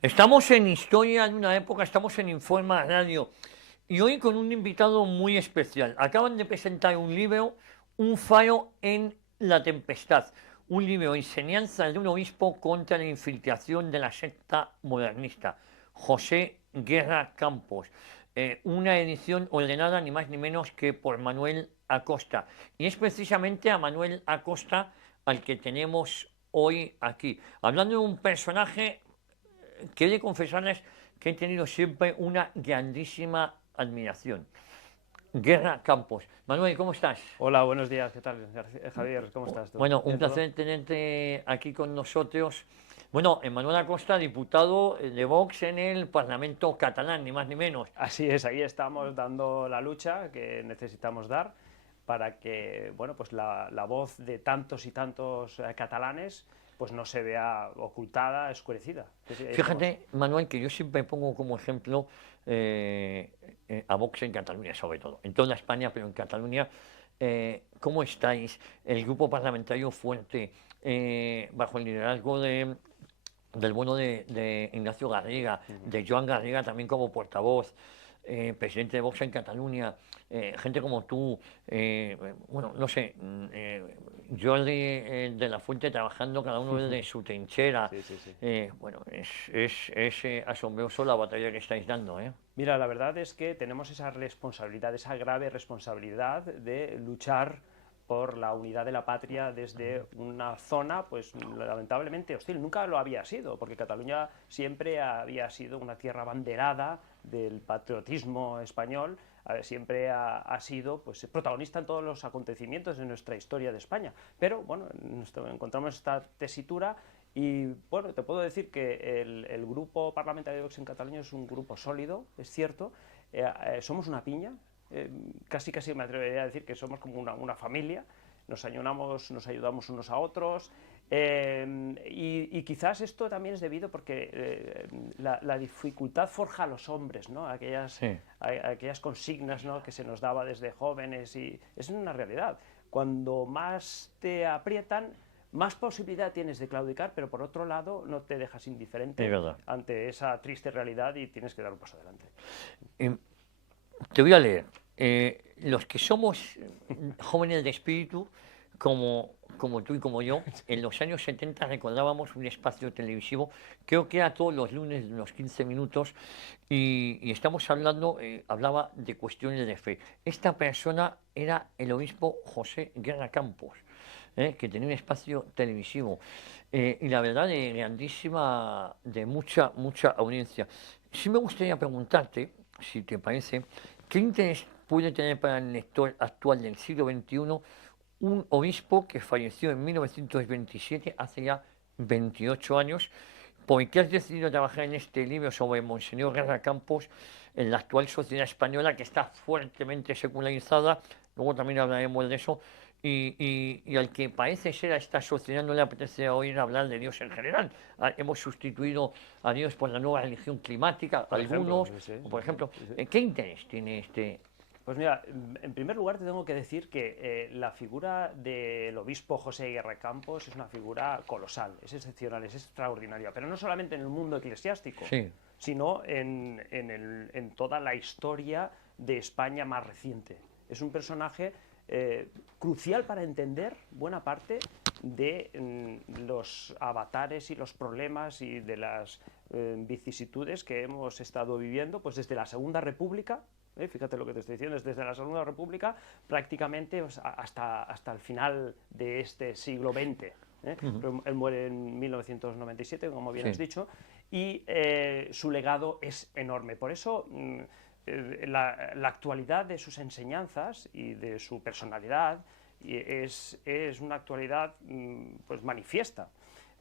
Estamos en Historia de una época, estamos en Informa Radio y hoy con un invitado muy especial. Acaban de presentar un libro, Un faro en la tempestad, un libro enseñanza de un obispo contra la infiltración de la secta modernista, José Guerra Campos. Una edición ordenada ni más ni menos que por Manuel Acosta. Y es precisamente a Manuel Acosta al que tenemos hoy aquí. Hablando de un personaje que he de confesarles que he tenido siempre una grandísima admiración. Guerra Campos. Manuel, ¿cómo estás? Hola, buenos días, ¿qué tal, Javier? ¿Cómo estás tú? Bueno, un ¿Bien todo? placer tenerte aquí con nosotros. Bueno, Manuel Acosta, diputado de Vox en el Parlamento catalán, ni más ni menos. Así es, ahí estamos dando la lucha que necesitamos dar para que, bueno, pues la voz de tantos y tantos catalanes pues no se vea ocultada, oscurecida. Sí, sí, ahí estamos. Fíjate, Manuel, que yo siempre pongo como ejemplo a Vox en Cataluña, sobre todo, en toda España, pero en Cataluña. ¿Cómo estáis? El grupo parlamentario fuerte, bajo el liderazgo del bueno de Ignacio Garriga, de Joan Garriga también como portavoz, presidente de Vox en Cataluña, gente como tú, bueno, no sé, Jordi de la Fuente trabajando cada uno desde su trinchera. Sí, sí, sí. Bueno, es asombroso la batalla que estáis dando, ¿eh? Mira, la verdad es que tenemos esa responsabilidad, esa grave responsabilidad de luchar por la unidad de la patria desde una zona, pues lamentablemente hostil. Nunca lo había sido, porque Cataluña siempre había sido una tierra abanderada del patriotismo español, siempre ha sido pues, protagonista en todos los acontecimientos de nuestra historia de España. Pero bueno, encontramos esta tesitura y bueno, te puedo decir que el grupo parlamentario de Vox en Cataluña es un grupo sólido, es cierto. Somos una piña, casi me atrevería a decir que somos como una familia, nos ayudamos unos a otros. Y quizás esto también es debido porque la dificultad forja a los hombres, ¿no? Sí. Aquellas consignas, ¿no? Que se nos daba desde jóvenes, y es una realidad. Cuando más te aprietan, más posibilidad tienes de claudicar, pero por otro lado no te dejas Es indiferente verdad. ante esa triste realidad y tienes que dar un paso adelante. Eh, Te voy a leer. Los que somos jóvenes de espíritu, como tú y como yo, en los años 70 recordábamos un espacio televisivo, creo que era todos los lunes de unos 15 minutos, y estamos hablando, hablaba de cuestiones de fe. Esta persona era el obispo José Guerra Campos, que tenía un espacio televisivo, y la verdad de grandísima, de mucha audiencia. Sí me gustaría preguntarte, si te parece, ¿qué interés puede tener para el lector actual del siglo XXI un obispo que falleció en 1927, hace ya 28 años? ¿Por qué has decidido trabajar en este libro sobre Monseñor Guerra Campos en la actual sociedad española que está fuertemente secularizada? Luego también hablaremos de eso. Y al que parece ser a esta sociedad no le apetece oír hablar de Dios en general. Hemos sustituido a Dios por la nueva religión climática, Por ejemplo, algunos, sí, sí, o por ejemplo, sí, sí. ¿qué interés tiene este? Pues mira, en primer lugar te tengo que decir que la figura del obispo José Guerra Campos es una figura colosal, es excepcional, es extraordinaria, pero no solamente en el mundo eclesiástico, Sí, sino en toda la historia de España más reciente. Es un personaje crucial para entender buena parte de los avatares y los problemas y de las vicisitudes que hemos estado viviendo pues desde la Segunda República. Fíjate lo que te estoy diciendo, es desde la Segunda República prácticamente hasta el final de este siglo XX. Él muere en 1997, como bien sí. has dicho, y su legado es enorme. Por eso la actualidad de sus enseñanzas y de su personalidad es una actualidad pues manifiesta.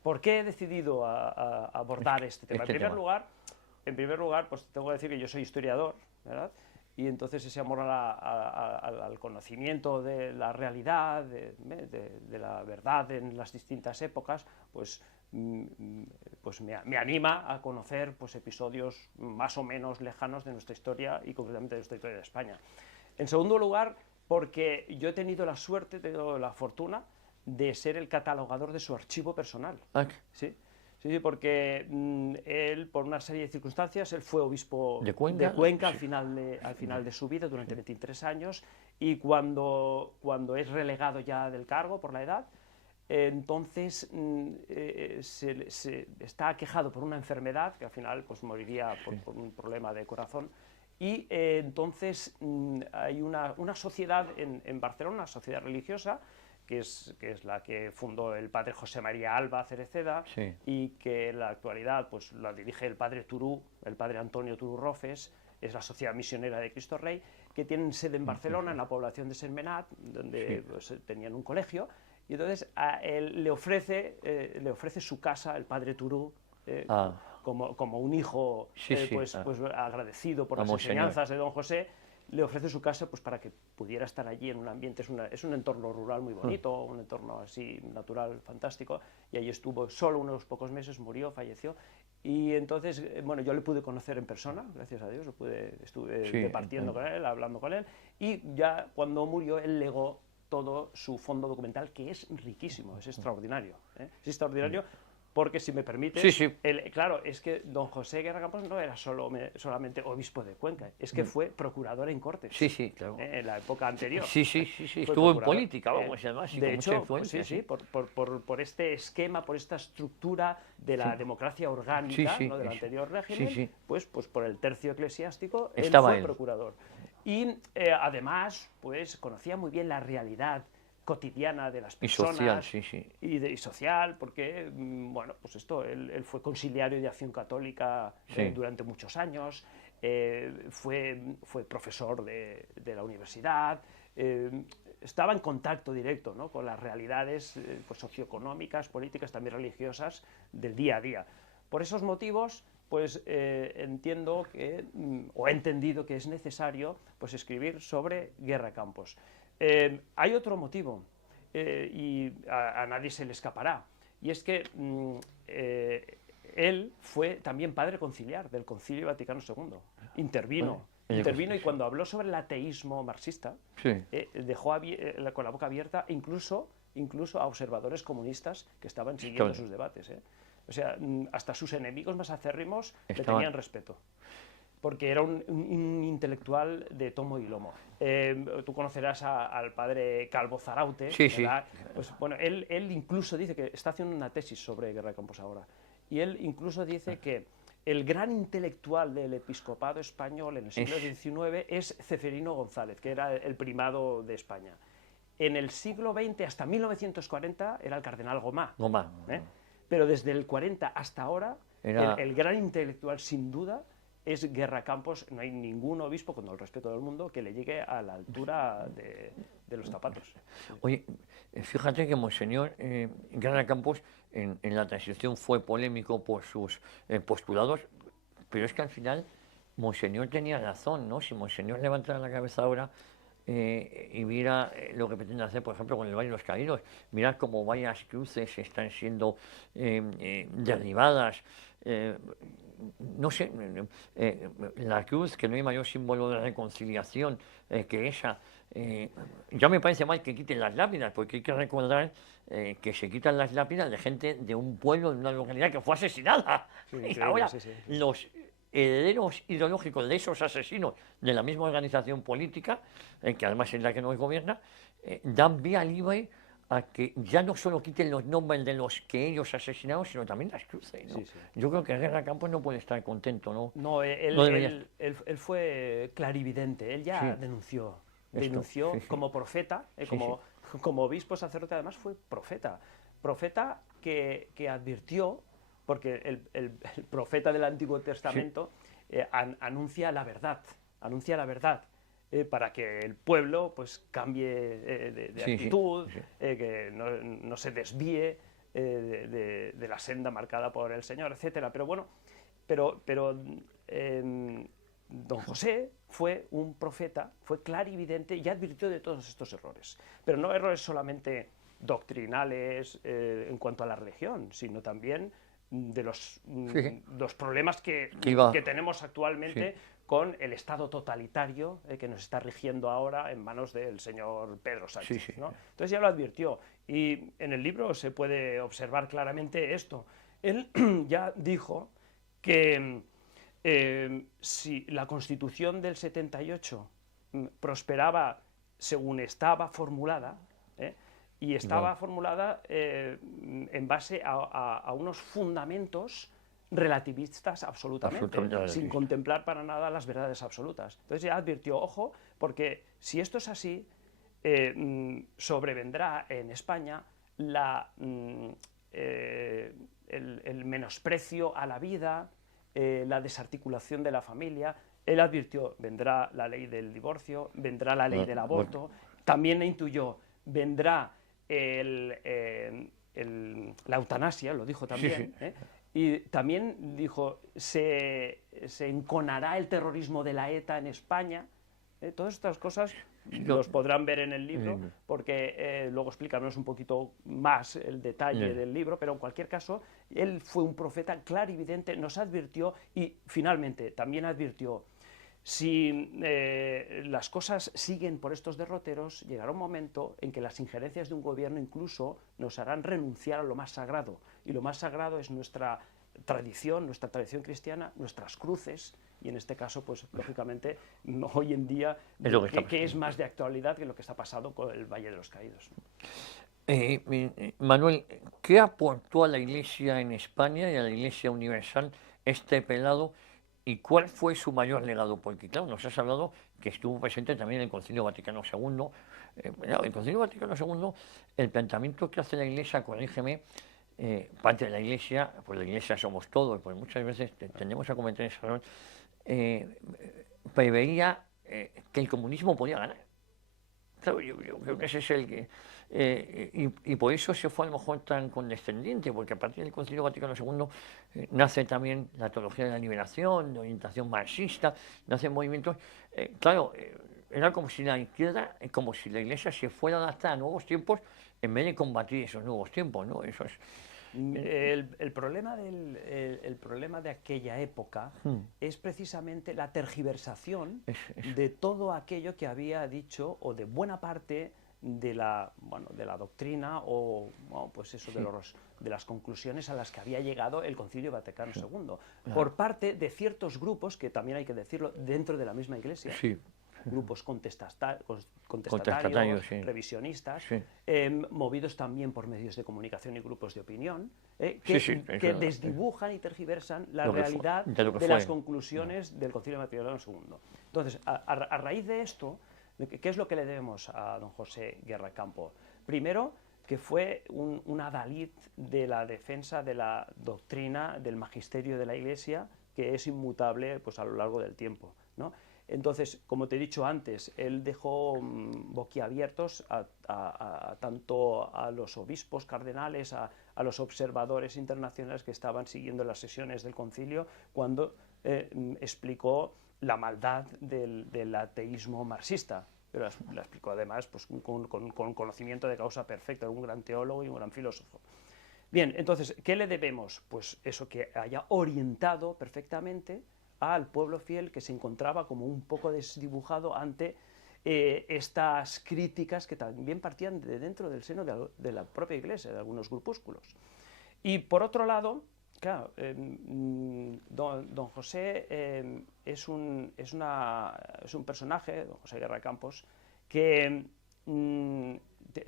¿Por qué he decidido abordar este tema? Este tema. En primer lugar, pues tengo que decir que yo soy historiador, ¿verdad? Y entonces ese amor al conocimiento de la realidad, de la verdad en las distintas épocas, pues me anima a conocer pues, episodios más o menos lejanos de nuestra historia y concretamente de nuestra historia de España. En segundo lugar, porque yo he tenido la suerte, he tenido la fortuna de ser el catalogador de su archivo personal. Ah, ¿Sí? Sí, sí, porque él, por una serie de circunstancias, él fue obispo de Cuenca, sí, al final de su vida, durante 23 años, y cuando es relegado ya del cargo por la edad, entonces está aquejado por una enfermedad, que al final pues, moriría por un problema de corazón, y entonces hay una sociedad en Barcelona, una sociedad religiosa, que es la que fundó el padre José María Alba Cereceda, sí, y que en la actualidad pues, la dirige el padre Turú, el padre Antonio Turú Rofes, es la Sociedad Misionera de Cristo Rey, que tienen sede en Barcelona, en la población de Sentmenat, donde pues, tenían un colegio, y entonces a él le ofrece su casa, el padre Turú, como un hijo pues agradecido por las enseñanzas de don José, le ofrece su casa pues para que pudiera estar allí en un ambiente, es un entorno rural muy bonito, un entorno así natural, fantástico, y allí estuvo solo unos pocos meses, murió, falleció, y entonces, bueno, yo le pude conocer en persona, gracias a Dios, estuve departiendo con él, hablando con él, y ya cuando murió, él legó todo su fondo documental, que es riquísimo, es extraordinario, es extraordinario. Porque, si me permite, claro, es que don José Guerra Campos no era solamente obispo de Cuenca, es que fue procurador en Cortes. Sí, sí, claro. En la época anterior. Sí, estuvo en política, vamos, además, de hecho, por este esquema, por esta estructura de la democracia orgánica, ¿no? del anterior régimen, pues por el tercio eclesiástico, él fue procurador. Y además, pues conocía muy bien la realidad cotidiana de las personas y social, porque bueno, pues él fue conciliario de Acción Católica durante muchos años, fue profesor de la universidad, estaba en contacto directo, ¿no? con las realidades pues, socioeconómicas, políticas, también religiosas del día a día. Por esos motivos, pues entiendo que, o he entendido que es necesario pues, escribir sobre Guerra Campos. Hay otro motivo, y a nadie se le escapará, y es que él fue también padre conciliar del Concilio Vaticano II. Intervino y cuando habló sobre el ateísmo marxista, dejó con la boca abierta incluso a observadores comunistas que estaban siguiendo sus debates. O sea, hasta sus enemigos más acérrimos le tenían respeto, porque era un intelectual de tomo y lomo. Tú conocerás al padre Calvo Zaraute, pues, bueno, él incluso dice que está haciendo una tesis sobre Guerra de Campos ahora, y él incluso dice que el gran intelectual del episcopado español en el siglo XIX es Ceferino González, que era el primado de España. En el siglo XX, hasta 1940, era el cardenal Gomá. Pero desde el 40 hasta ahora, el gran intelectual, sin duda, es Guerra Campos. No hay ningún obispo, con todo el respeto del mundo, que le llegue a la altura de los zapatos. Oye, fíjate que Monseñor Guerra Campos en la transición fue polémico por sus postulados, pero es que al final Monseñor tenía razón, ¿no? Si Monseñor levantara la cabeza ahora y mira lo que pretende hacer, por ejemplo, con el Valle de los Caídos, mirad cómo varias cruces están siendo derribadas. No sé, la cruz, que no hay mayor símbolo de reconciliación que esa. Ya me parece mal que quiten las lápidas, porque hay que recordar que se quitan las lápidas de gente de un pueblo, de una localidad que fue asesinada. Y ahora los herederos ideológicos de esos asesinos de la misma organización política, que además es la que nos gobierna, dan vía libre a que ya no solo quiten los nombres de los que ellos asesinaron, sino también las cruces, ¿no? Yo creo que Guerra Campos no puede estar contento, ¿no? No, él fue clarividente, él ya denunció como profeta, como obispo sacerdote, además fue profeta que advirtió, porque el profeta del Antiguo Testamento anuncia la verdad, para que el pueblo pues cambie de actitud, que no se desvíe de la senda marcada por el Señor, etcétera. Pero bueno, don José fue un profeta, fue clarividente y advirtió de todos estos errores. Pero no errores solamente doctrinales en cuanto a la religión, sino también de los problemas que tenemos actualmente con el Estado totalitario que nos está rigiendo ahora en manos del señor Pedro Sánchez, ¿no? Entonces ya lo advirtió, y en el libro se puede observar claramente esto, Él ya dijo que si la Constitución del 78 prosperaba según estaba formulada, y estaba formulada en base a unos fundamentos relativistas absolutamente, sin contemplar para nada las verdades absolutas. Entonces ya advirtió, ojo, porque si esto es así, sobrevendrá en España el menosprecio a la vida, la desarticulación de la familia. Él advirtió, vendrá la ley del divorcio, vendrá la ley del aborto, también intuyó, vendrá la eutanasia, lo dijo también, Sí. Y también dijo, se enconará el terrorismo de la ETA en España. Todas estas cosas los podrán ver en el libro, porque luego explicaremos un poquito más el detalle del libro, pero en cualquier caso, él fue un profeta clarividente, nos advirtió y finalmente también advirtió, si las cosas siguen por estos derroteros, llegará un momento en que las injerencias de un gobierno incluso nos harán renunciar a lo más sagrado, y lo más sagrado es nuestra tradición cristiana, nuestras cruces, y en este caso, pues lógicamente, hoy en día, que es más de actualidad que lo que está pasando con el Valle de los Caídos. Manuel, ¿qué aportó a la Iglesia en España y a la Iglesia Universal este pelado? ¿Y cuál fue su mayor legado? Porque, claro, nos has hablado que estuvo presente también en el Concilio Vaticano II. El Concilio Vaticano II, el planteamiento que hace la Iglesia, corrígeme, parte de la Iglesia, pues la Iglesia somos todos, pues muchas veces tendemos a cometer ese error, preveía que el comunismo podía ganar. Claro, yo creo que ese es el que... y por eso se fue a lo mejor tan condescendiente, porque a partir del Concilio Vaticano II nace también la teología de la liberación, de orientación marxista, nacen movimientos... era como si la izquierda, como si la Iglesia se fuera a adaptar a nuevos tiempos en vez de combatir esos nuevos tiempos, ¿no? Eso es... El problema de aquella época es precisamente la tergiversación de todo aquello que había dicho, o de buena parte de la doctrina, o pues eso, de las conclusiones a las que había llegado el Concilio Vaticano II, por parte de ciertos grupos, que también hay que decirlo, dentro de la misma Iglesia. Grupos contestatarios, revisionistas, movidos también por medios de comunicación y grupos de opinión, que desdibujan y tergiversan la realidad de las conclusiones del Concilio Vaticano II. Entonces, a raíz de esto, ¿qué es lo que le debemos a don José Guerra Campo? Primero, que fue un adalid de la defensa de la doctrina del magisterio de la Iglesia, que es inmutable, pues, a lo largo del tiempo, ¿no? Entonces, como te he dicho antes, él dejó boquiabiertos tanto a los obispos cardenales, a los observadores internacionales que estaban siguiendo las sesiones del concilio, cuando explicó la maldad del ateísmo marxista. Pero la explicó además, pues, con conocimiento de causa perfecta, un gran teólogo y un gran filósofo. Bien, entonces, ¿qué le debemos? Pues eso, que haya orientado perfectamente al pueblo fiel, que se encontraba como un poco desdibujado ante estas críticas que también partían de dentro del seno de la propia Iglesia, de algunos grupúsculos. Y por otro lado, claro, don José es un personaje, don José Guerra Campos, que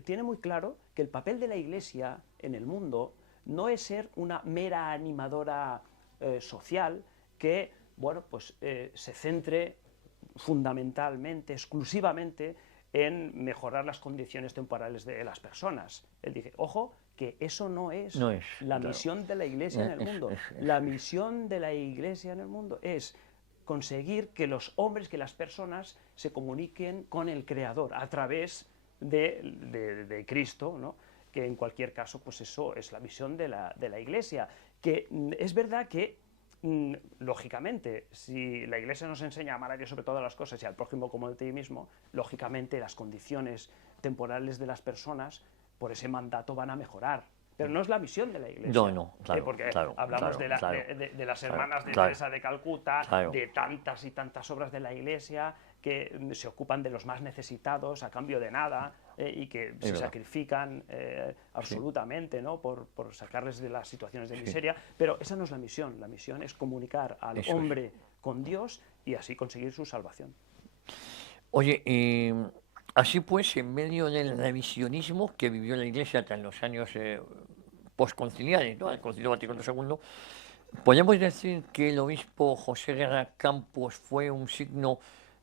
tiene muy claro que el papel de la Iglesia en el mundo no es ser una mera animadora social que, bueno, pues se centre fundamentalmente, exclusivamente, en mejorar las condiciones temporales de las personas. Él dice, ojo, que eso no es la misión de la Iglesia en el mundo. La misión de la Iglesia en el mundo es conseguir que los hombres, que las personas se comuniquen con el Creador a través de Cristo, ¿no? Que en cualquier caso, pues eso es la misión de la Iglesia. Que es verdad que, lógicamente, si la Iglesia nos enseña a amar a Dios sobre todas las cosas y al prójimo como a ti mismo, lógicamente las condiciones temporales de las personas por ese mandato van a mejorar. Pero no es la misión de la Iglesia. Porque hablamos de las hermanas de Teresa de Calcuta, de tantas y tantas obras de la Iglesia que se ocupan de los más necesitados a cambio de nada, y que se sacrifican absolutamente, ¿no? por sacarles de las situaciones de miseria, pero esa no es la misión es comunicar al hombre con Dios y así conseguir su salvación. Oye, así pues, en medio del revisionismo que vivió la Iglesia hasta en los años postconciliares, ¿no? El Concilio Vaticano II, podemos decir que el obispo José Guerra Campos fue un signo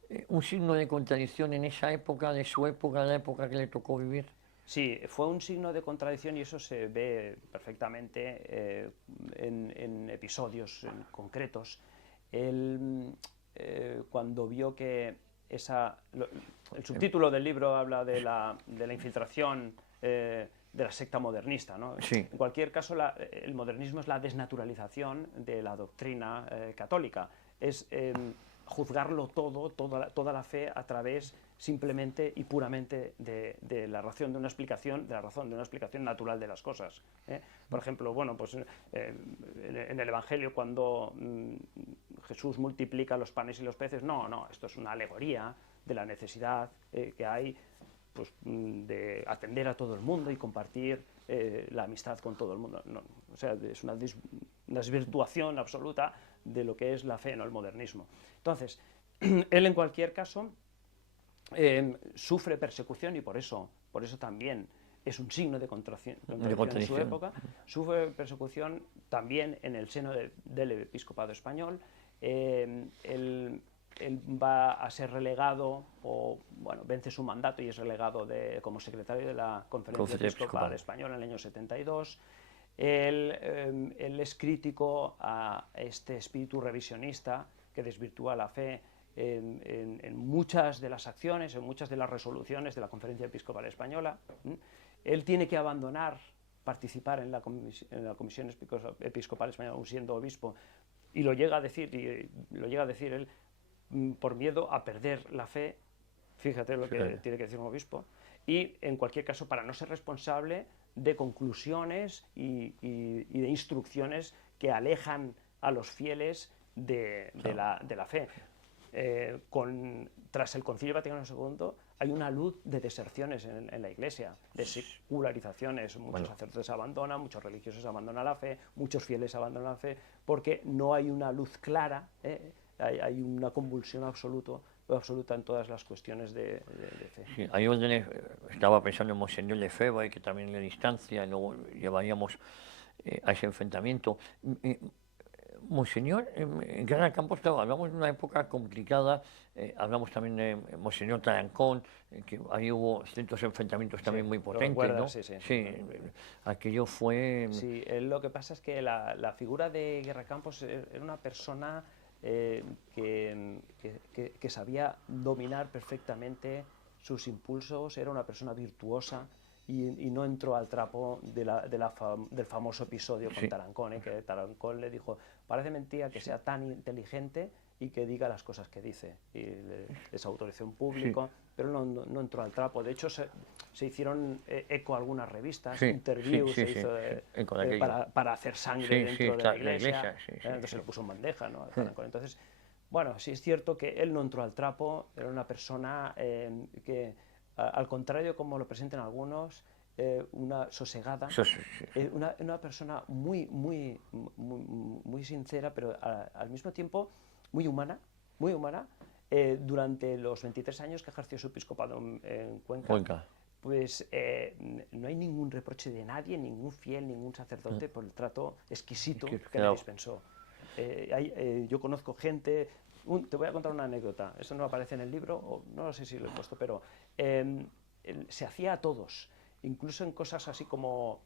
de contradicción en esa época, de su época, la época que le tocó vivir. Sí, fue un signo de contradicción y eso se ve perfectamente en episodios concretos. Él, cuando vio que el subtítulo del libro habla de la infiltración de la secta modernista, ¿no? Sí. En cualquier caso, el modernismo es la desnaturalización de la doctrina católica. Es juzgarlo todo, toda la fe a través simplemente y puramente de la razón de una explicación, natural de las cosas. Por ejemplo, bueno, pues en el Evangelio cuando Jesús multiplica los panes y los peces, no, esto es una alegoría de la necesidad que hay, pues, de atender a todo el mundo y compartir la amistad con todo el mundo. No, o sea, es una desvirtuación absoluta de lo que es la fe, no el modernismo. Entonces, él en cualquier caso sufre persecución y por eso también es un signo de contradicción en su época. Sufre persecución también en el seno del episcopado español. Él va a ser relegado, o bueno, vence su mandato y es relegado como secretario de la Conferencia Episcopal Española en el año 72. Él es crítico a este espíritu revisionista que desvirtúa la fe en muchas de las acciones, en muchas de las resoluciones de la Conferencia Episcopal Española. Él tiene que abandonar participar en la Comisión Episcopal Española, aún siendo obispo, y lo llega a decir él, por miedo a perder la fe. Fíjate lo que tiene que decir un obispo. Y en cualquier caso, para no ser responsable de conclusiones y de instrucciones que alejan a los fieles de la fe. Tras el Concilio Vaticano II hay una luz de deserciones en la Iglesia, de secularizaciones. Muchos sacerdotes abandonan, muchos religiosos abandonan la fe, muchos fieles abandonan la fe, porque no hay una luz clara, hay una convulsión absoluta en todas las cuestiones de fe. Sí, ahí donde estaba pensando en Monseñor Lefebvre, que también en distancia luego llevaríamos a ese enfrentamiento. Monseñor Guerra Campos, claro, hablamos de una época complicada, hablamos también de Monseñor Tarancón, que ahí hubo ciertos enfrentamientos también muy potentes, ¿no? Sí, aquello fue... Sí, lo que pasa es que la figura de Guerra Campos era una persona que sabía dominar perfectamente sus impulsos, era una persona virtuosa y no entró al trapo del famoso episodio con Tarancón, que Tarancón le dijo: parece mentira que sea tan inteligente y que diga las cosas que dice, y les autorizó en público, pero no entró al trapo. De hecho, se hicieron eco algunas revistas, interviews se hizo para hacer sangre dentro de la Iglesia. Entonces se lo puso en bandeja, ¿no? Entonces, bueno, sí es cierto que él no entró al trapo, era una persona que, al contrario como lo presentan algunos, una sosegada, una persona muy sincera, pero al mismo tiempo muy humana. Durante los 23 años que ejerció su episcopado en Cuenca. Pues no hay ningún reproche de nadie, ningún fiel, ningún sacerdote, por el trato exquisito que le dispensó. Yo conozco gente... te voy a contar una anécdota, eso no aparece en el libro, o no sé si lo he puesto, pero se hacía a todos, incluso en cosas así como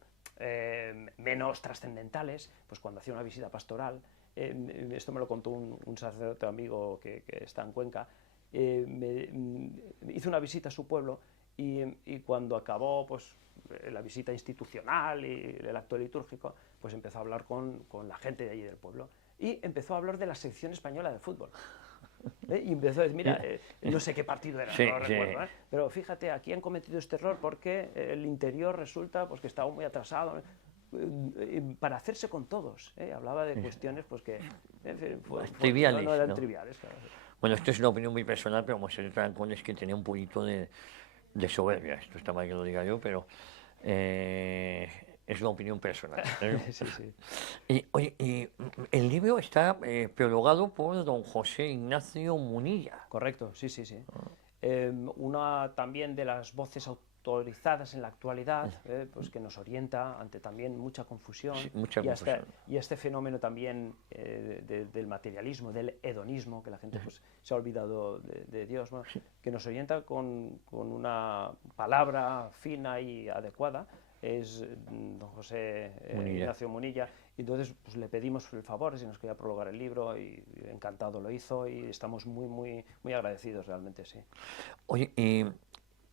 menos trascendentales, pues cuando hacía una visita pastoral, esto me lo contó un sacerdote amigo que está en Cuenca, hizo una visita a su pueblo y cuando acabó pues la visita institucional y el acto litúrgico, pues empezó a hablar con la gente de allí del pueblo y empezó a hablar de la sección española de fútbol. Y empezó a decir: mira, no sé qué partido era, no lo recuerdo, pero fíjate, aquí han cometido este error porque el interior resulta pues que estaba muy atrasado, para hacerse con todos. Hablaba de cuestiones pues que triviales, no eran triviales. Claro. Bueno, esto es una opinión muy personal, pero Monseñor Tarancón es que tenía un poquito de de soberbia. Esto está mal que lo diga yo, pero es una opinión personal. Sí, sí. Y, oye, el libro está prologado por don José Ignacio Munilla. Correcto, sí, sí, sí. Una también de las voces autorizadas en la actualidad, pues que nos orienta ante también mucha confusión, Sí, mucha y, confusión. y este fenómeno también del materialismo, del hedonismo, que la gente pues, se ha olvidado de Dios, ¿no? Que nos orienta con una palabra fina y adecuada. Es don José Ignacio Munilla, y entonces pues, le pedimos el favor si nos quería prologar el libro, y encantado lo hizo, y estamos muy, muy, muy agradecidos realmente, sí. Oye,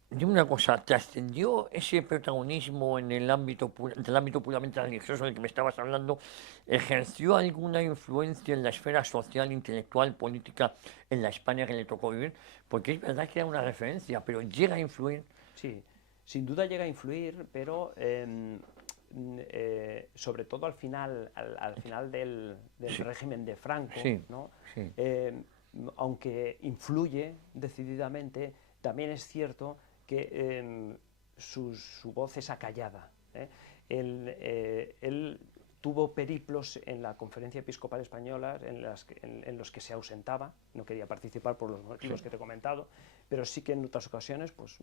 dime una cosa, ¿trascendió ese protagonismo en el ámbito, del ámbito puramente religioso del que me estabas hablando? ¿Ejerció alguna influencia en la esfera social, intelectual, política en la España que le tocó vivir? Porque es verdad que era una referencia, pero llega a influir. Sí, sin duda llega a influir, pero sobre todo al final, al final del Sí. régimen de Franco, Sí, ¿no? sí. Aunque influye decididamente, también es cierto que su voz es acallada, ¿eh? Él tuvo periplos en la Conferencia Episcopal Española en los que se ausentaba, no quería participar por los motivos que te he comentado, pero sí que en otras ocasiones pues,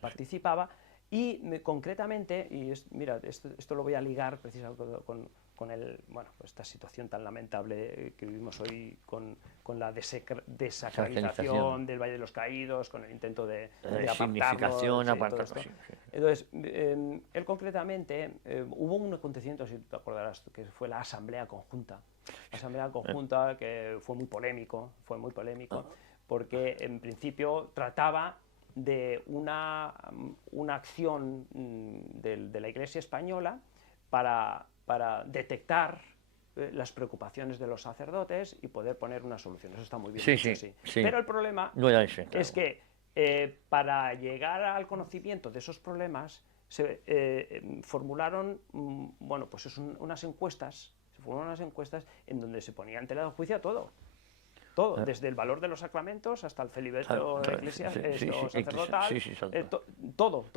participaba, y concretamente, y mira, esto lo voy a ligar precisamente con bueno, pues esta situación tan lamentable que vivimos hoy con la desacralización del Valle de los Caídos, con el intento de Significación, apartarlo, apartarlo, sí, sí. Entonces, él concretamente, hubo un acontecimiento, si te acordarás, que fue la Asamblea Conjunta. La Asamblea Conjunta que fue muy polémico, porque en principio trataba de una acción de la Iglesia española para detectar las preocupaciones de los sacerdotes y poder poner una solución. Eso está muy bien dicho, sí. Pero el problema no era ese, claro. es que para llegar al conocimiento de esos problemas se formularon bueno, pues unas encuestas, en donde se ponía en tela de juicio todo, desde el valor de los sacramentos hasta el celibato sacerdotal, todo.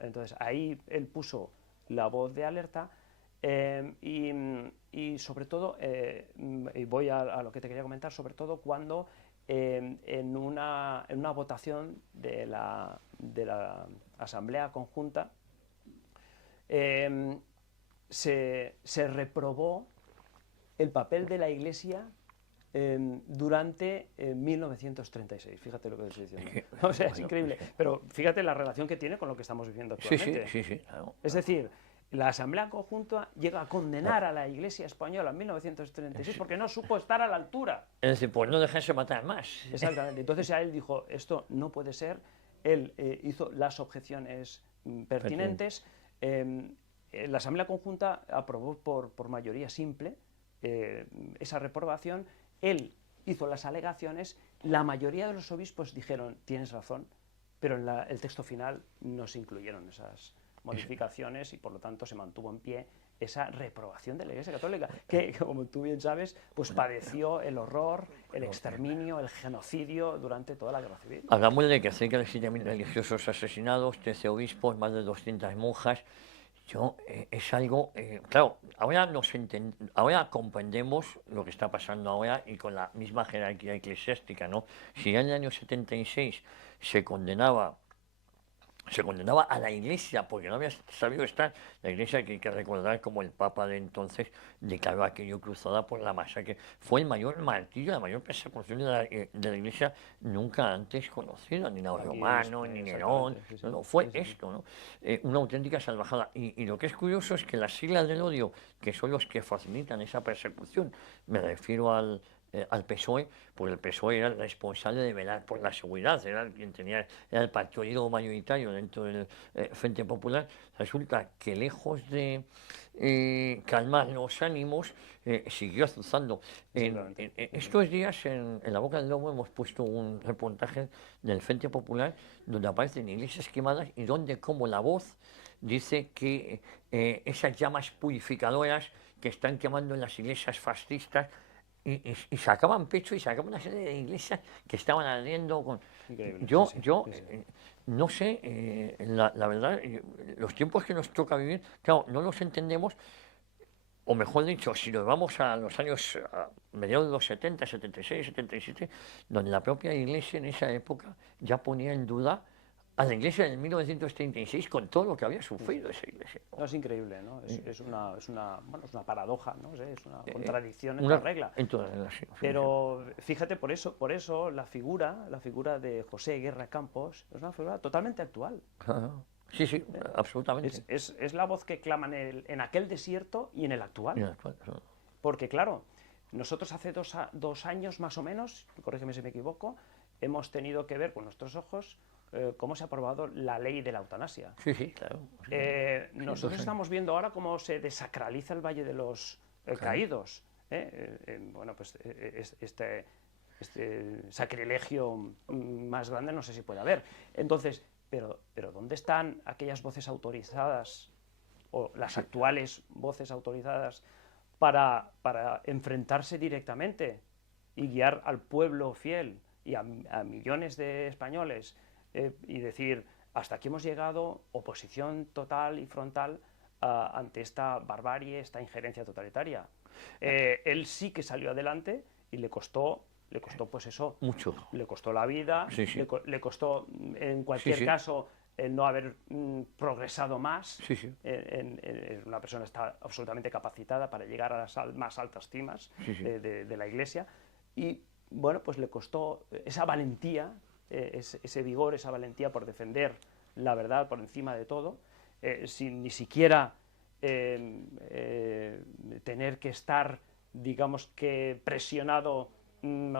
Entonces ahí él puso la voz de alerta, y sobre todo, y voy a lo que te quería comentar, sobre todo cuando en una votación de la Asamblea Conjunta se reprobó el papel de la Iglesia durante 1936. Fíjate lo que estoy diciendo. O sea, es increíble. Pero fíjate la relación que tiene con lo que estamos viviendo actualmente. Sí, claro. Es decir, la Asamblea Conjunta llega a condenar a la Iglesia española en 1936 porque no supo estar a la altura. Es decir, pues no dejarse matar más. Exactamente. Entonces a él dijo, esto no puede ser. Él hizo las objeciones pertinentes. La Asamblea Conjunta aprobó por mayoría simple esa reprobación. Él hizo las alegaciones. La mayoría de los obispos dijeron, tienes razón, pero en el texto final no se incluyeron esas modificaciones, y por lo tanto se mantuvo en pie esa reprobación de la Iglesia Católica, que, como tú bien sabes, pues padeció el horror, el exterminio, el genocidio durante toda la Guerra Civil. Hablamos de que cerca de 7.000 religiosos asesinados, 13 obispos, más de 200 monjas. Es algo, claro, ahora comprendemos lo que está pasando ahora, y con la misma jerarquía eclesiástica, ¿no? Si ya en el año 76 se condenaba a la Iglesia porque no había sabido estar, la Iglesia, que hay que recordar como el Papa de entonces declaró aquello cruzada por la masacre, fue el mayor martirio, la mayor persecución de la Iglesia nunca antes conocida, ni los romanos, ni Nerón, fue esto, ¿no? Una auténtica salvajada. Y lo que es curioso es que las siglas del odio, que son los que facilitan esa persecución, me refiero al PSOE, porque el PSOE era el responsable de velar por la seguridad, era el partido mayoritario dentro del Frente Popular. Resulta que lejos de calmar los ánimos, siguió azuzando. Estos días en La Boca del Lobo hemos puesto un reportaje del Frente Popular donde aparecen iglesias quemadas, y donde, como La Voz dice que esas llamas purificadoras que están quemando en las iglesias fascistas y sacaban pecho y sacaban una serie de iglesias que estaban ardiendo con... Increíble. Yo, sí, sí, yo sí, sí. no sé, la verdad, los tiempos que nos toca vivir, claro, no los entendemos, o mejor dicho, si nos vamos a los años mediados de los 70, 76, 77, donde la propia iglesia en esa época ya ponía en duda a la iglesia en 1936 con todo lo que había sufrido esa iglesia. No, es increíble, ¿no? Bueno, es una paradoja, ¿no? sé, es una contradicción en Una, toda regla. en toda regla, sí. Pero fíjate, por eso la figura de José Guerra Campos es una figura totalmente actual. Sí, sí, absolutamente. Es la voz que clama en aquel desierto y en el actual. Y en el actual, sí. Porque, claro, nosotros hace 2 años más o menos, corrígeme si me equivoco, hemos tenido que ver con nuestros ojos cómo se ha aprobado la ley de la eutanasia. Sí, sí, claro. Sí, Nosotros estamos viendo ahora cómo se desacraliza el Valle de los Caídos. Bueno, pues este sacrilegio más grande no sé si puede haber. Entonces, pero ¿dónde están aquellas voces autorizadas o las actuales voces autorizadas para enfrentarse directamente y guiar al pueblo fiel y a millones de españoles y decir, hasta aquí hemos llegado, oposición total y frontal ante esta barbarie, esta injerencia totalitaria? Él sí que salió adelante y le costó pues eso, mucho. le costó la vida, Sí, sí. le costó en cualquier Sí, sí. caso el no haber progresado más. Sí, sí. Una persona está absolutamente capacitada para llegar a las más altas cimas Sí, sí. de la Iglesia y bueno, pues le costó esa valentía, ese vigor, esa valentía por defender la verdad por encima de todo, sin ni siquiera tener que estar, digamos que presionado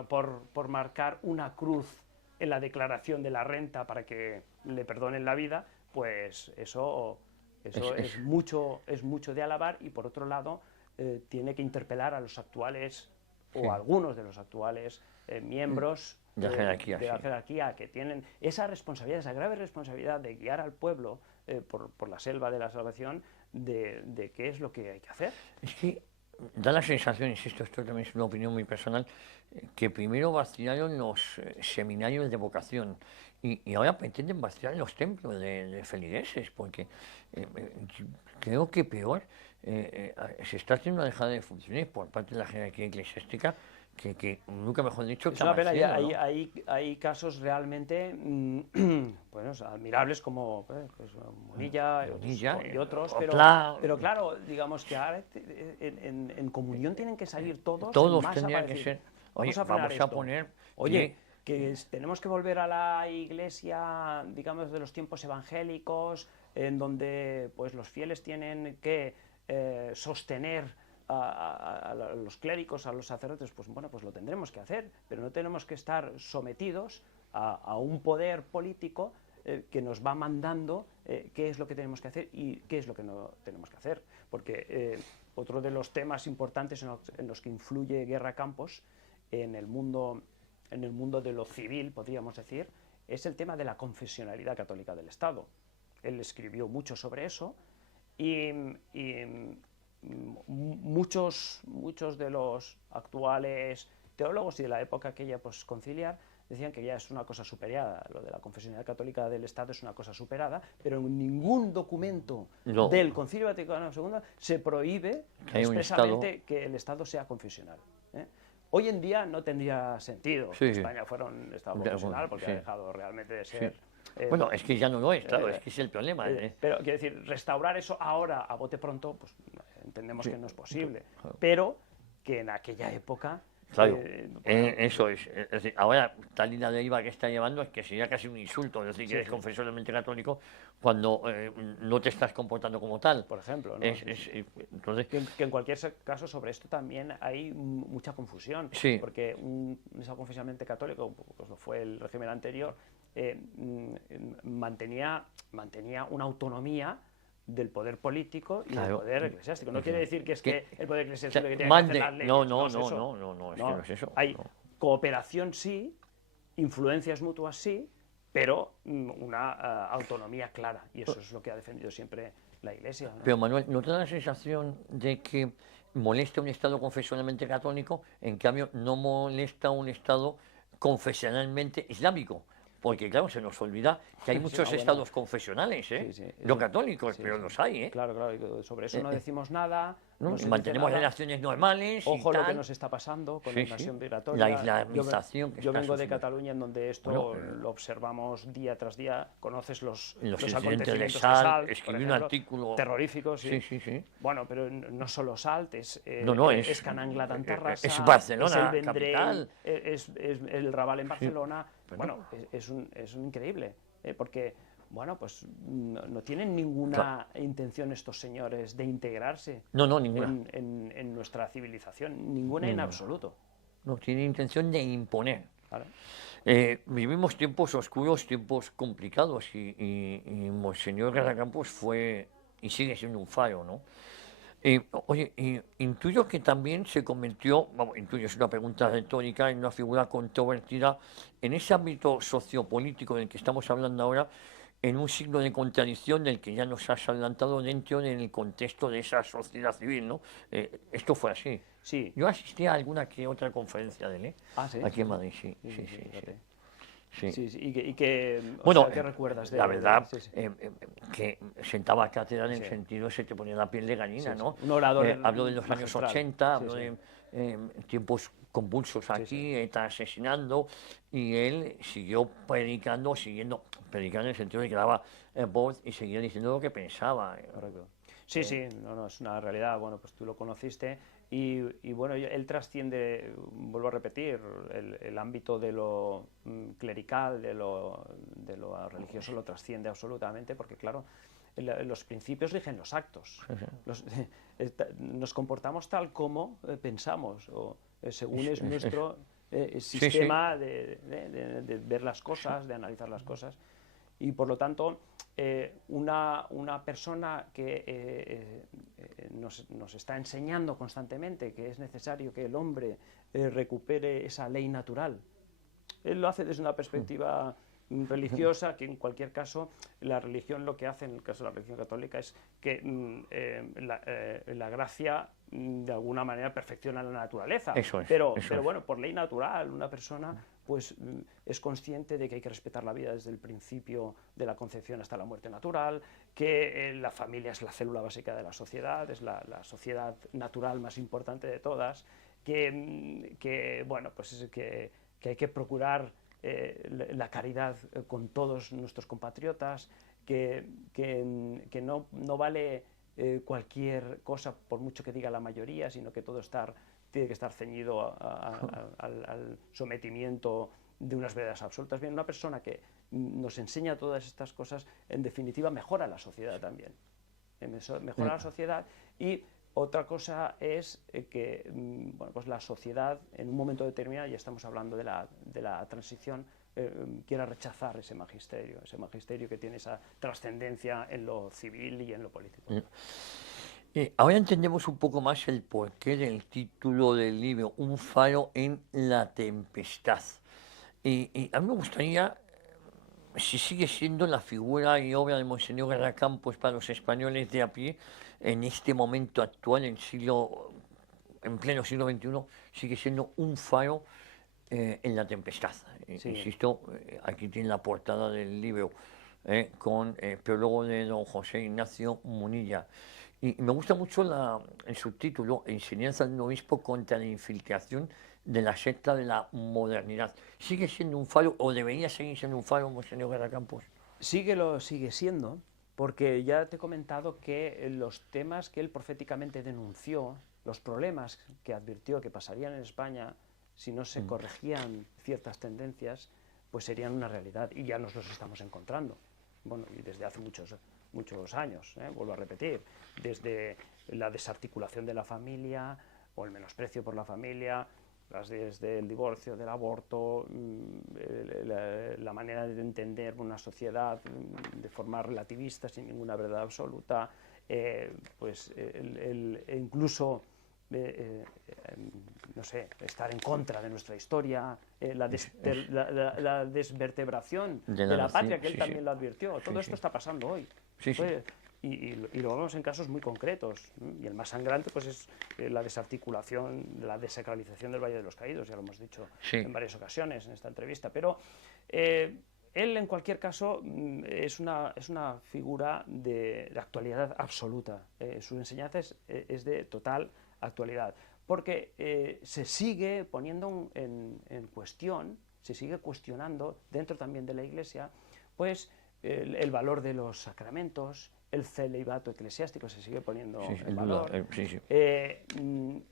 por marcar una cruz en la declaración de la renta para que le perdonen la vida, pues eso es mucho de alabar. Y por otro lado tiene que interpelar a los actuales o a algunos de los actuales miembros de la jerarquía que tienen esa responsabilidad, esa grave responsabilidad de guiar al pueblo por la selva de la salvación de qué es lo que hay que hacer. Es que da la sensación, insisto, esto también es una opinión muy personal, que primero vaciaron los seminarios de vocación y ahora pretenden vaciar los templos de feligreses, porque creo que peor se está haciendo una dejada de funciones por parte de la jerarquía eclesiástica que nunca mejor dicho, es una pena. cielo, ¿no? Hay casos realmente bueno, admirables como pues, Munilla y otros, pero claro, digamos que ahora en comunión tienen que salir todos tendrían que ser. Oye, vamos a poner. Oye, que tenemos que volver a la iglesia, digamos, de los tiempos evangélicos, en donde pues los fieles tienen que sostener a los clérigos, a los sacerdotes, pues bueno, pues lo tendremos que hacer, pero no tenemos que estar sometidos a un poder político que nos va mandando qué es lo que tenemos que hacer y qué es lo que no tenemos que hacer. Porque otro de los temas importantes en los que influye Guerra Campos en el mundo de lo civil, podríamos decir, es el tema de la confesionalidad católica del Estado. Él escribió mucho sobre eso y muchos de los actuales teólogos y de la época aquella posconciliar decían que ya es una cosa superada, lo de la confesionalidad católica del Estado es una cosa superada, pero en ningún documento del Concilio Vaticano II se prohíbe expresamente que el Estado sea confesional. Hoy en día no tendría sentido que España fuera un Estado confesional porque ha dejado realmente de ser... Bueno, es que ya no lo es, claro, es que es el problema. Pero quiero decir, restaurar eso ahora a bote pronto, pues entendemos que no es posible, pero que en aquella época... Claro, eso es decir, ahora tal línea de IVA que está llevando es que sería casi un insulto decir que eres confesionalmente católico cuando no te estás comportando como tal. Por ejemplo, ¿no? Entonces, que en cualquier caso sobre esto también hay mucha confusión, porque un confesionalmente católico, pues lo fue el régimen anterior, mantenía una autonomía del poder político y del poder eclesiástico. No quiere decir que es que el poder eclesiástico que tiene que hacer las leyes. No, es que no es eso. Hay cooperación sí, influencias mutuas sí, pero una autonomía clara. Y eso es lo que ha defendido siempre la Iglesia, ¿no? Pero Manuel, ¿no te da la sensación de que molesta un Estado confesionalmente católico, en cambio no molesta un Estado confesionalmente islámico. Porque, claro, se nos olvida que hay Sí, muchos bueno, estados confesionales, ¿eh? sí, sí, No eso- católicos, sí, pero sí. los hay, ¿eh? Claro, claro, y sobre eso no decimos nada, ¿No? no Y se dice mantenemos nada. relaciones normales y Ojo lo que tal. nos está pasando con la Sí, invasión sí. migratoria. La islamización que Yo está vengo de sucediendo. Cataluña, en donde esto Bueno, lo observamos día tras día. Conoces los incidentes de acontecimientos de Salt, Salt, por escribí un ejemplo, artículo. terroríficos. Sí. Sí, sí, sí. Bueno, pero no solo Salt, No, es Canangla d'Antarrasa, es Barcelona, es el Vendrell, capital. es el Raval en Barcelona. Bueno. Bueno, es un increíble, porque bueno, pues no tienen ninguna intención estos señores de integrarse No, ninguna. en nuestra civilización, ninguna en absoluto. No tiene intención de imponer. ¿Vale? Vivimos tiempos oscuros, tiempos complicados y Monseñor Garracampos fue y sigue siendo un faro, ¿no? Oye, intuyo que también se convirtió, vamos, intuyo, es una pregunta retórica, en una figura controvertida en ese ámbito sociopolítico del que estamos hablando ahora, en un signo de contradicción del que ya nos has adelantado dentro del contexto de esa sociedad civil, ¿no? Esto fue así. Sí. Yo asistí a alguna que otra conferencia de él, ¿eh? Ah, ¿sí? Aquí en Madrid, sí. Fíjate. Sí. Sí, sí. ¿Y qué, Bueno, ¿qué recuerdas de la verdad, sí, sí. que sentaba cátedra en el Sí. sentido, se te ponía la piel de gallina, Sí, sí. ¿no? Un orador Hablo de los años magistral. 80, Sí, hablo sí. de tiempos convulsos aquí, sí. ETA asesinando, y él siguió predicando, predicando en el sentido de que daba voz y seguía diciendo lo que pensaba. Correcto. Sí, sí, no, es una realidad. Bueno, pues tú lo conociste y bueno, él trasciende, vuelvo a repetir, el ámbito de lo clerical, de lo religioso, lo trasciende absolutamente, porque claro, los principios rigen los actos. Nos comportamos tal como pensamos, o según es nuestro sistema de ver las cosas, de analizar las cosas. Y por lo tanto, una persona que nos está enseñando constantemente que es necesario que el hombre recupere esa ley natural. Él lo hace desde una perspectiva religiosa, que en cualquier caso la religión lo que hace, en el caso de la religión católica, es que la gracia de alguna manera perfecciona la naturaleza. Eso es, pero eso es. bueno, por ley natural, una persona pues es consciente de que hay que respetar la vida desde el principio de la concepción hasta la muerte natural, que la familia es la célula básica de la sociedad, es la sociedad natural más importante de todas, que bueno, pues que hay que procurar la caridad con todos nuestros compatriotas, que no vale cualquier cosa por mucho que diga la mayoría, sino que todo tiene que estar ceñido al sometimiento de unas verdades absolutas. Bien, una persona que nos enseña todas estas cosas, en definitiva, mejora la sociedad también. Mejora la sociedad. Y otra cosa es que bueno, pues la sociedad, en un momento determinado, ya estamos hablando de la transición, quiera rechazar ese magisterio que tiene esa trascendencia en lo civil y en lo político. Ahora entendemos un poco más el porqué del título del libro, Un faro en la tempestad. Y a mí me gustaría, si sigue siendo la figura y obra de Monseñor Garracampos para los españoles de a pie, en este momento actual, en pleno siglo XXI, sigue siendo un faro en la tempestad. Sí. Insisto, aquí tiene la portada del libro, con prólogo de don José Ignacio Munilla. Y me gusta mucho el subtítulo, Enseñanza de un obispo contra la infiltración de la secta de la modernidad. ¿Sigue siendo un faro o debería seguir siendo un faro, Monseñor Garracampos? Sigue siendo, porque ya te he comentado que los temas que él proféticamente denunció, los problemas que advirtió que pasarían en España si no se corregían ciertas tendencias, pues serían una realidad y ya nos los estamos encontrando. Bueno, y desde hace muchos años, vuelvo a repetir, desde la desarticulación de la familia o el menosprecio por la familia, desde el divorcio, del aborto, la manera de entender una sociedad de forma relativista, sin ninguna verdad absoluta, pues incluso no sé, estar en contra de nuestra historia, la desvertebración de la patria, que él también lo advirtió. Todo esto está pasando hoy. y lo vemos en casos muy concretos, y el más sangrante pues es la desarticulación, la desacralización del Valle de los Caídos, ya lo hemos dicho en varias ocasiones en esta entrevista, pero él en cualquier caso es una figura de actualidad absoluta, su enseñanza es de total actualidad, porque se sigue poniendo en cuestión, se sigue cuestionando dentro también de la Iglesia, pues el valor de los sacramentos, el celibato eclesiástico se sigue poniendo en valor,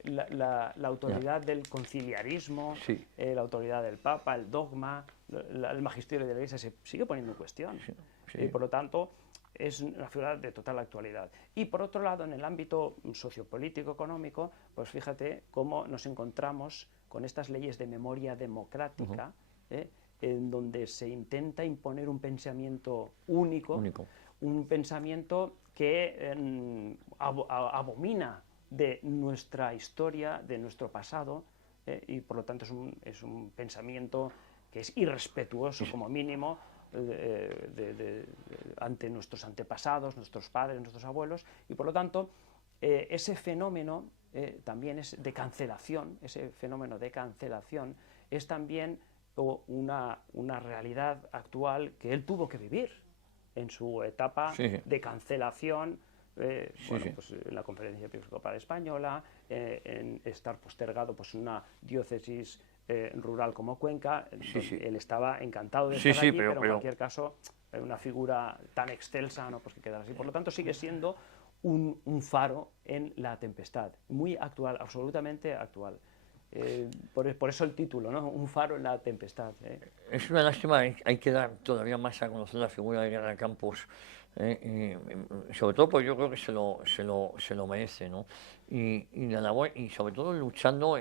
la autoridad del conciliarismo, la autoridad del Papa, el dogma, el magisterio de la Iglesia se sigue poniendo en cuestión. Y por lo tanto es una figura de total actualidad. Y por otro lado, en el ámbito sociopolítico económico, pues fíjate cómo nos encontramos con estas leyes de memoria democrática, en donde se intenta imponer un pensamiento único. Un pensamiento que abomina de nuestra historia, de nuestro pasado, y por lo tanto es un pensamiento que es irrespetuoso como mínimo ante nuestros antepasados, nuestros padres, nuestros abuelos, y por lo tanto ese fenómeno también es de cancelación, ese fenómeno de cancelación es también una realidad actual que él tuvo que vivir en su etapa de cancelación, pues, en la Conferencia Episcopal Española, en estar postergado pues, en una diócesis rural como Cuenca. Él estaba encantado de estar allí, pero en cualquier caso, una figura tan excelsa, ¿no? Pues que quedara así. Por lo tanto, sigue siendo un faro en la tempestad, muy actual, absolutamente actual. Por eso el título, ¿no? Un faro en la tempestad. Es una lástima, hay que dar todavía más a conocer la figura de Guerra Campos, sobre todo porque yo creo que se lo merece, ¿no? Y la labor, y sobre todo luchando,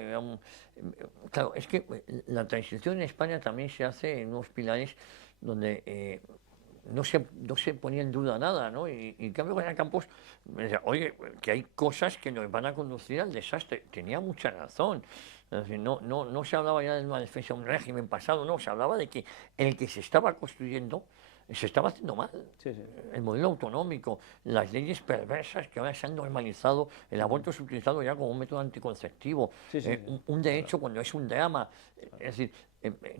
claro, es que la transición en España también se hace en unos pilares donde no se ponía en duda nada, ¿no? Y en cambio Guerra Campos me decía, oye, que hay cosas que nos van a conducir al desastre. Tenía mucha razón. Es decir, no se hablaba ya de una defensa de un régimen pasado, no, se hablaba de que el que se estaba construyendo se estaba haciendo mal. El modelo autonómico, las leyes perversas que ahora se han normalizado, el aborto es utilizado ya como un método anticonceptivo, un derecho cuando es un drama. Es decir,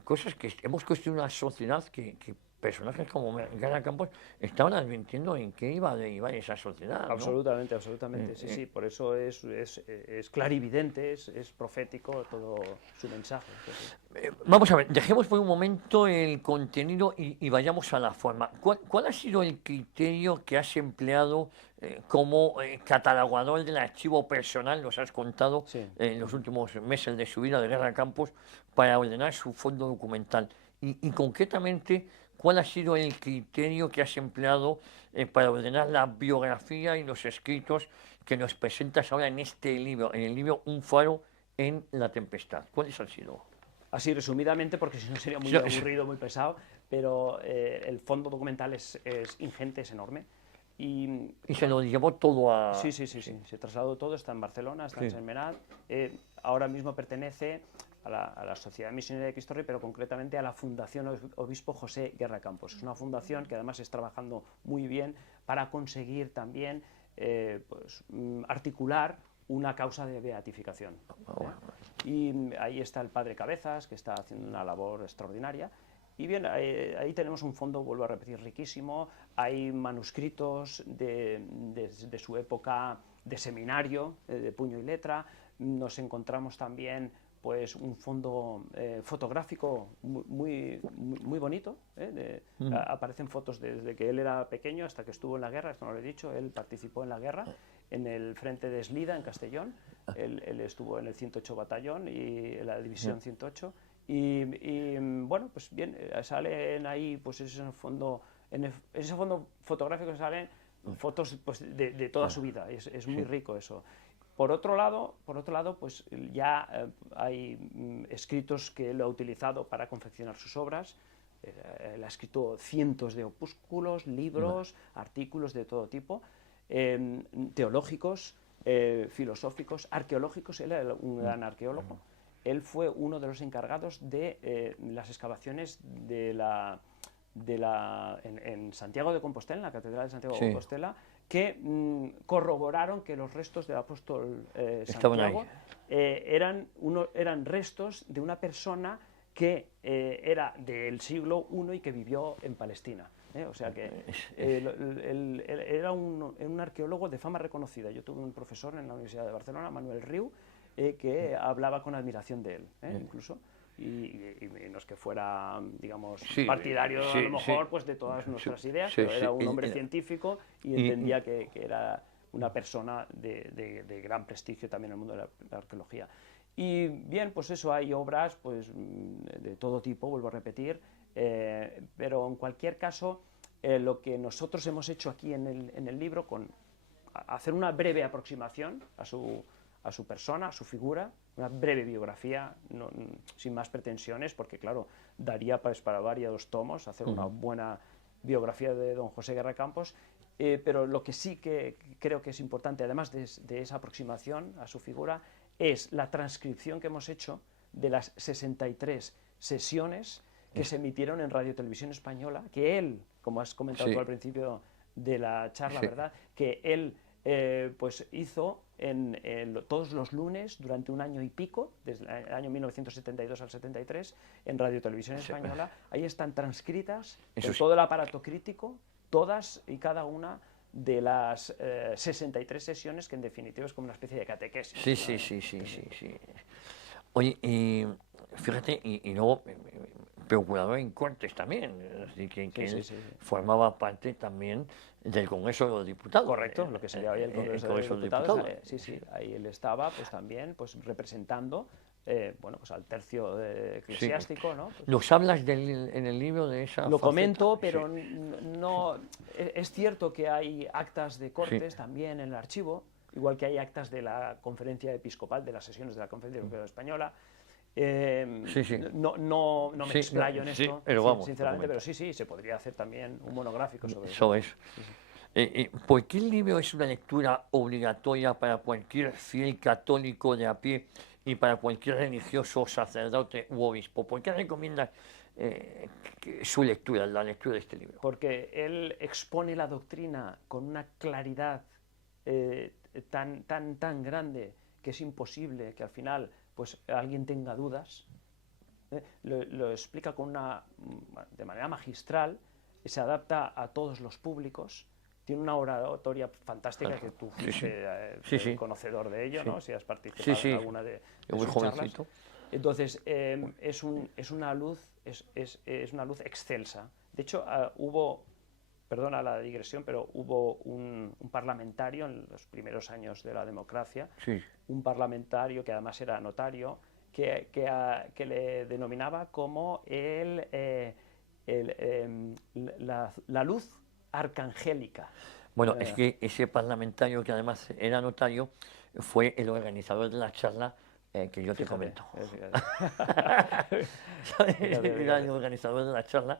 cosas que hemos construido una sociedad que personajes como Guerra Campos estaban advirtiendo en qué iba a derivar esa sociedad, ¿no? Absolutamente, absolutamente, sí, por eso es clarividente, es profético todo su mensaje. Vamos a ver, dejemos por un momento el contenido y vayamos a la forma. ¿Cuál ha sido el criterio que has empleado como catalogador del archivo personal, nos has contado, en los últimos meses de su vida de Guerra Campos, para ordenar su fondo documental? Y concretamente, ¿cuál ha sido el criterio que has empleado para ordenar la biografía y los escritos que nos presentas ahora en este libro, en el libro Un faro en la tempestad? ¿Cuáles han sido? Así resumidamente, porque si no sería muy aburrido, muy pesado, pero el fondo documental es ingente, es enorme. Y se lo llevó todo a... Sí, se trasladó todo, está en Barcelona, está en Sentmenat. Ahora mismo pertenece a la Sociedad Misionera de Cristo Rey, pero concretamente a la Fundación Obispo José Guerra Campos. Es una fundación que además está trabajando muy bien para conseguir también articular una causa de beatificación. Y ahí está el padre Cabezas, que está haciendo una labor extraordinaria. Y bien, ahí tenemos un fondo, vuelvo a repetir, riquísimo. Hay manuscritos de su época de seminario, de puño y letra. Nos encontramos también pues un fondo fotográfico muy bonito. Aparecen fotos desde que él era pequeño hasta que estuvo en la guerra, esto no lo he dicho, él participó en la guerra, en el frente de Eslida, en Castellón. Él estuvo en el 108 Batallón y en la División 108. Y bueno, pues bien, salen ahí, pues en ese fondo fotográfico salen fotos pues, de toda su vida, es muy rico eso. Por otro lado, pues ya hay escritos que él ha utilizado para confeccionar sus obras. Él ha escrito cientos de opúsculos, libros, artículos de todo tipo, teológicos, filosóficos, arqueológicos. Él era un gran arqueólogo. Él fue uno de los encargados de las excavaciones de en Santiago de Compostela, en la Catedral de Santiago de Compostela, que corroboraron que los restos del apóstol Santiago eran restos de una persona que era del siglo I y que vivió en Palestina. O sea que era un arqueólogo de fama reconocida. Yo tuve un profesor en la Universidad de Barcelona, Manuel Riu, que hablaba con admiración de él, incluso. Y no es que fuera, digamos, partidario a lo mejor pues de todas nuestras ideas, pero era un hombre científico y entendía que era una persona de gran prestigio también en el mundo de la arqueología. Y bien, pues eso, hay obras pues de todo tipo, vuelvo a repetir, pero en cualquier caso lo que nosotros hemos hecho aquí en el libro, con hacer una breve aproximación a su persona, a su figura, una breve biografía, sin más pretensiones, porque claro, daría pues, para varios tomos hacer una buena biografía de don José Guerra Campos, pero lo que sí que creo que es importante, además de esa aproximación a su figura, es la transcripción que hemos hecho de las 63 sesiones que se emitieron en Radio Televisión Española, que él, como has comentado tú al principio de la charla, ¿verdad?, que él pues hizo todos los lunes durante un año y pico, desde el año 1972 al 73, en Radio Televisión Española. Ahí están transcritas en todo el aparato crítico, todas y cada una de las 63 sesiones, que en definitiva es como una especie de catequesis. Sí. Oye, fíjate, y luego procurador en Cortes también, así que él formaba parte también del Congreso de los Diputados. Correcto, lo que sería hoy el Congreso de los Diputados. Ahí él estaba pues también pues representando bueno, pues al tercio eclesiástico, ¿no? Pues, ¿Nos hablas en el libro de esa Lo comento, pero no... Es cierto que hay actas de Cortes también en el archivo, igual que hay actas de la Conferencia Episcopal, de las sesiones de la Conferencia Episcopal Española. No me explayo en esto, pero sinceramente, pero sí, se podría hacer también un monográfico sobre eso. ¿Por qué el libro es una lectura obligatoria para cualquier fiel católico de a pie y para cualquier religioso, sacerdote u obispo? ¿Por qué recomiendas su lectura, la lectura de este libro? Porque él expone la doctrina con una claridad tan grande que es imposible que al final pues alguien tenga dudas. Lo explica de manera magistral, se adapta a todos los públicos. Tiene una oratoria fantástica que tú fuiste conocedor de ello, ¿no? Si has participado en alguna de sus charlas. Entonces, es una luz excelsa. De hecho, perdona la digresión, pero hubo un parlamentario en los primeros años de la democracia, un parlamentario que además era notario, que le denominaba como la luz arcangélica. Bueno, es que ese parlamentario, que además era notario, fue el organizador de la charla que yo te comento. Era el organizador de la charla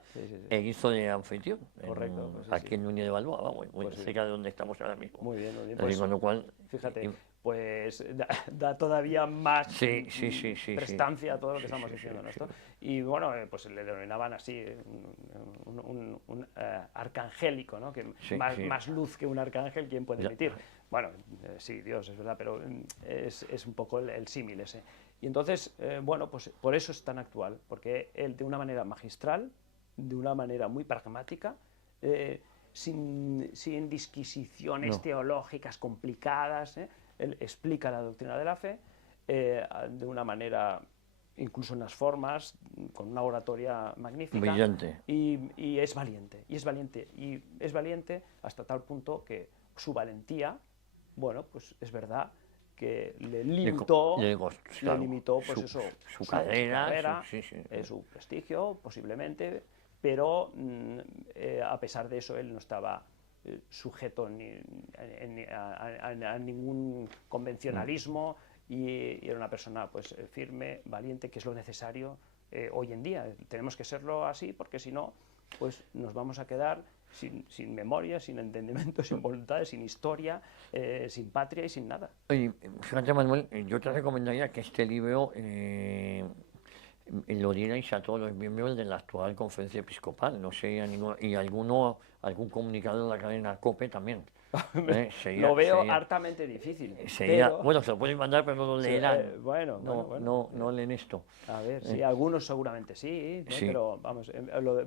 e hizo de anfitrión. Correcto. Aquí en Núñez de Balboa, muy cerca de donde estamos ahora mismo. Muy bien. Pues, con lo cual, fíjate, pues da todavía más prestancia a todo lo que estamos diciendo, ¿no? Y bueno, pues le denominaban así un arcangélico, ¿no? Que más luz que un arcángel, ¿quién puede emitir? Bueno, sí, Dios, es verdad, pero es un poco el símil ese. Y entonces, bueno, pues por eso es tan actual, porque él de una manera magistral, de una manera muy pragmática, sin disquisiciones teológicas complicadas, él explica la doctrina de la fe de una manera, incluso en las formas, con una oratoria magnífica. Brillante. Y es valiente. Y es valiente hasta tal punto que su valentía, bueno, pues es verdad que le limitó pues su carrera, su prestigio, posiblemente, pero a pesar de eso él no estaba sujeto a ningún convencionalismo y era una persona pues firme, valiente, que es lo necesario hoy en día. Tenemos que serlo así, porque si no, pues nos vamos a quedar sin memoria, sin entendimiento, sin voluntad, sin historia, sin patria y sin nada. Oye, fíjate, Manuel, yo te recomendaría que este libro lo dierais a todos los miembros de la actual conferencia episcopal, no sé, y algún comunicador de la cadena COPE también. Lo veo hartamente difícil, pero... Bueno, se lo pueden mandar, pero no lo leerán. Bueno. No leen esto. A ver, sí, algunos seguramente sí, Sí. pero vamos,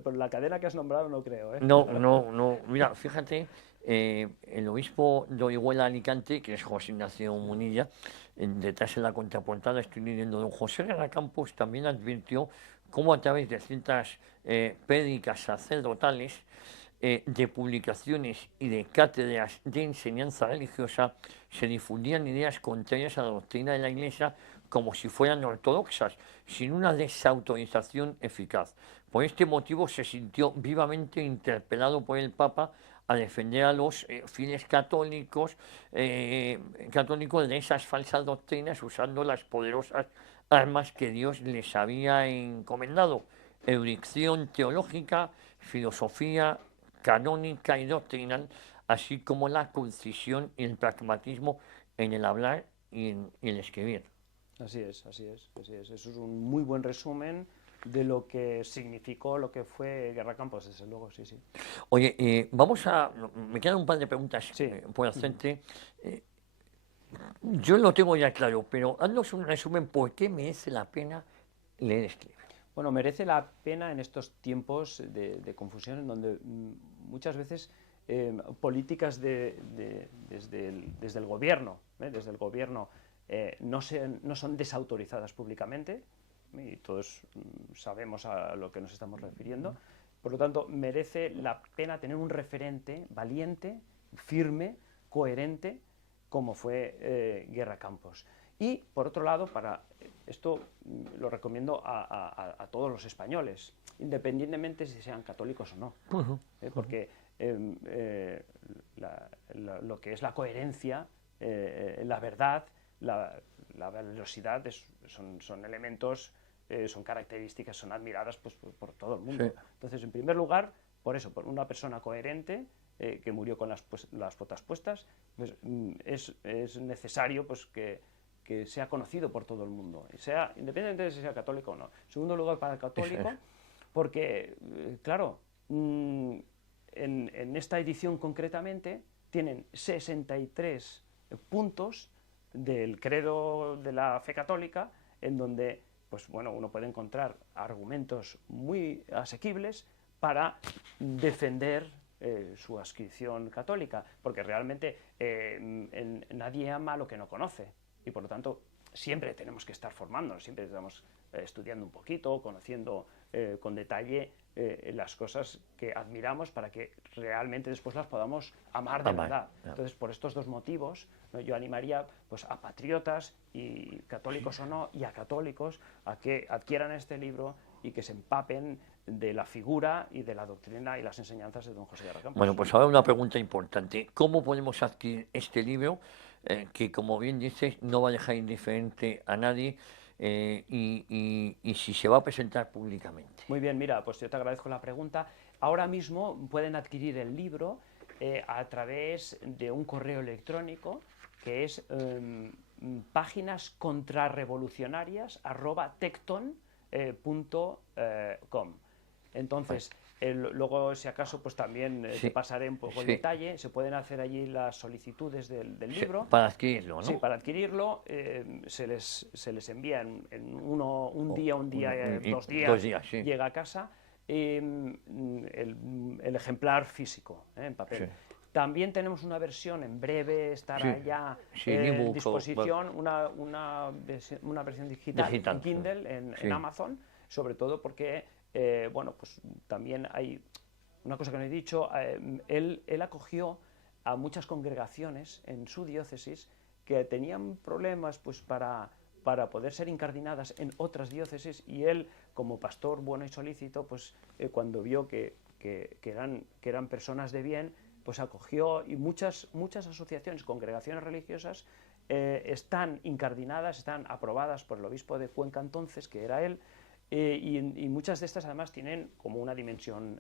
por la cadena que has nombrado no creo. No. Mira, fíjate, el obispo de Orihuela Alicante, que es José Ignacio Munilla, detrás de la contraportada estoy leyendo, don José Guerra Campos también advirtió cómo a través de ciertas prédicas sacerdotales, de publicaciones y de cátedras de enseñanza religiosa se difundían ideas contrarias a la doctrina de la Iglesia como si fueran ortodoxas, sin una desautorización eficaz. Por este motivo se sintió vivamente interpelado por el Papa a defender a los fieles católicos de esas falsas doctrinas usando las poderosas armas que Dios les había encomendado: erudición teológica, filosofía canónica y doctrinal, así como la concisión y el pragmatismo en el hablar y en el escribir. Así es. Eso es un muy buen resumen de lo que significó, lo que fue Guerra Campos, desde luego, sí. Oye, me quedan un par de preguntas por hacerte. Yo lo tengo ya claro, pero haznos un resumen, ¿por qué merece la pena leer este libro? Bueno, merece la pena en estos tiempos de confusión, en donde muchas veces políticas desde el gobierno, no son desautorizadas públicamente, y todos sabemos a lo que nos estamos refiriendo. Por lo tanto, merece la pena tener un referente valiente, firme, coherente, como fue Guerra Campos. Y, por otro lado, esto lo recomiendo a todos los españoles, independientemente si sean católicos o no, porque lo que es la coherencia, la verdad, la velocidad son elementos, son características, son admiradas pues, por todo el mundo. Sí. Entonces, en primer lugar, por una persona coherente que murió con las botas puestas, pues, es necesario pues, que sea conocido por todo el mundo, independientemente de si sea católico o no. En segundo lugar, para el católico, porque, claro, en esta edición concretamente tienen 63 puntos del credo de la fe católica, en donde pues, bueno, uno puede encontrar argumentos muy asequibles para defender su adscripción católica, porque realmente nadie ama lo que no conoce, y por lo tanto siempre tenemos que estar formándonos, siempre estamos estudiando un poquito, conociendo con detalle las cosas que admiramos para que realmente después las podamos amar de verdad. Entonces, por estos dos motivos, ¿no? Yo animaría pues, a patriotas, y católicos o no, y a católicos, a que adquieran este libro y que se empapen de la figura y de la doctrina y las enseñanzas de don José Guerra Campos. Bueno, pues ahora una pregunta importante. ¿Cómo podemos adquirir este libro que, como bien dices, no va a dejar indiferente a nadie y si se va a presentar públicamente? Muy bien, mira, pues yo te agradezco la pregunta. Ahora mismo pueden adquirir el libro a través de un correo electrónico que es páginascontrarrevolucionarias@tecton.com. Entonces, luego, si acaso, pues también te pasaré un poco el detalle. Se pueden hacer allí las solicitudes del libro. Para adquirirlo, ¿no? Sí, para adquirirlo se les envía en un día, 2 días, sí. Llega a casa el ejemplar físico, en papel. Sí. También tenemos una versión, en breve estará ya en disposición, una versión digital en Kindle, en Amazon, sobre todo porque bueno, pues también hay una cosa que no he dicho, él acogió a muchas congregaciones en su diócesis que tenían problemas pues para poder ser incardinadas en otras diócesis, y él, como pastor bueno y solícito, pues cuando vio que eran personas de bien, pues acogió, y muchas asociaciones, congregaciones religiosas están incardinadas, están aprobadas por el obispo de Cuenca entonces, que era él, y muchas de estas además tienen como una dimensión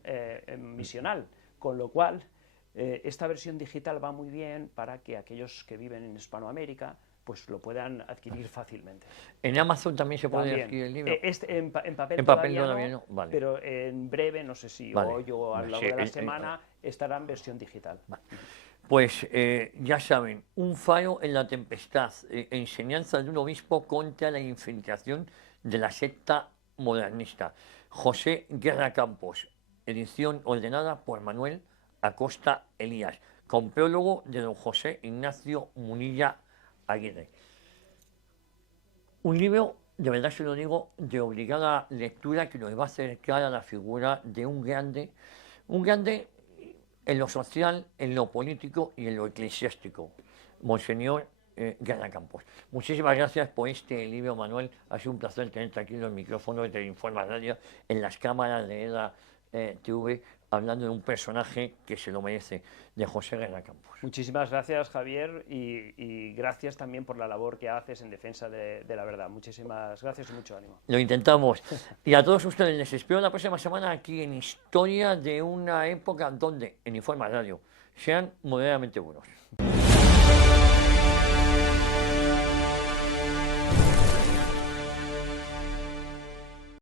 misional, con lo cual esta versión digital va muy bien para que aquellos que viven en Hispanoamérica pues lo puedan adquirir fácilmente. En Amazon también se puede También. adquirir el libro. En papel En papel todavía todavía no, no, vale. pero en breve, no sé si Vale. hoy o a lo largo Sí, de la semana, estará en versión digital. Pues ya saben, un faro en la tempestad, enseñanza de un obispo contra la infiltración de la secta modernista. José Guerra Campos, edición ordenada por Manuel Acosta Elías, con prólogo de don José Ignacio Munilla Aguirre. Un libro, de verdad se lo digo, de obligada lectura que nos va a acercar a la figura de un grande en lo social, en lo político y en lo eclesiástico, Monseñor Guerra Campos. Muchísimas gracias por este libro, Manuel. Ha sido un placer tenerte aquí en los micrófonos de Informa Radio, en las cámaras de EDA TV, hablando de un personaje que se lo merece, de José Guerra Campos. Muchísimas gracias, Javier, y gracias también por la labor que haces en defensa de la verdad. Muchísimas gracias y mucho ánimo. Lo intentamos. Y a todos ustedes les espero la próxima semana aquí en Historia de una época donde, en Informa Radio, sean moderadamente buenos.